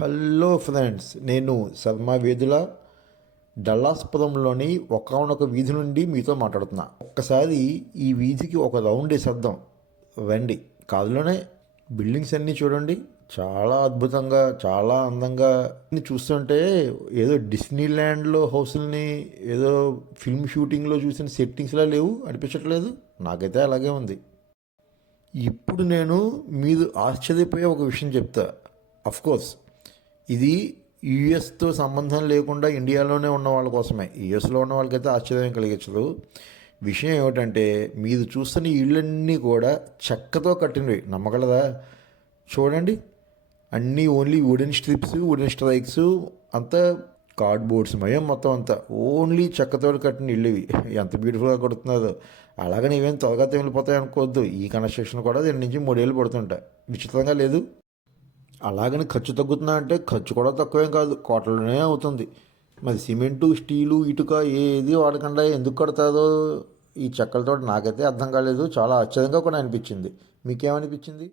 Hello friends, నేను శర్మ వేదుల డల్లాస్పురంలోని ఒకానొక వీధి నుండి మీతో మాట్లాడుతున్నా. ఒక్కసారి ఈ వీధికి ఒక రౌండ్ వేసేద్దాం రండి. కాదులోనే బిల్డింగ్స్ అన్నీ చూడండి, చాలా అద్భుతంగా, చాలా అందంగా. చూస్తుంటే ఏదో డిస్నీ ల్యాండ్లో హౌస్ని ఏదో ఫిల్మ్ షూటింగ్లో చూసిన సెట్టింగ్స్లా లేవు అనిపించట్లేదు. నాకైతే అలాగే ఉంది. ఇప్పుడు నేను మీరు ఆశ్చర్యపోయే ఒక విషయం చెప్తా. కోర్స్ ఇది యుఎస్తో సంబంధం లేకుండా ఇండియాలోనే ఉన్న వాళ్ళ కోసమే. యుఎస్లో ఉన్న వాళ్ళకైతే ఆశ్చర్యం కలిగించదు. విషయం ఏమిటంటే, మీరు చూస్తున్న ఇళ్ళన్నీ కూడా చెక్కతో కట్టినవి. నమ్మగలదా? చూడండి, అన్నీ only wooden strips, wooden strikes, అంతా కార్డ్బోర్డ్స్ మయం మొత్తం అంతా ఓన్లీ చెక్కతో కట్టిన ఇల్లు ఇవి. ఎంత బ్యూటిఫుల్గా కడుతున్నారు. అలాగని ఇవేం త్వరగా తెగిలిపోతాయి అనుకోవద్దు. ఈ కన్స్ట్రక్షన్ కూడా 2 నుంచి 3 ఏళ్ళు పడుతుంటాయి. విచిత్రంగా లేదు? అలాగని ఖర్చు తగ్గుతుందా అంటే ఖర్చు కూడా తక్కువేం కాదు, కోట్లలోనే అవుతుంది. మరి సిమెంటు, స్టీలు, ఇటుక ఏది వాడకుండా ఎందుకు కడతారో ఈ చెక్కలతో నాకైతే అర్థం కాలేదు. చాలా ఆశ్చర్యంగా కూడా అనిపించింది. మీకేమనిపించింది?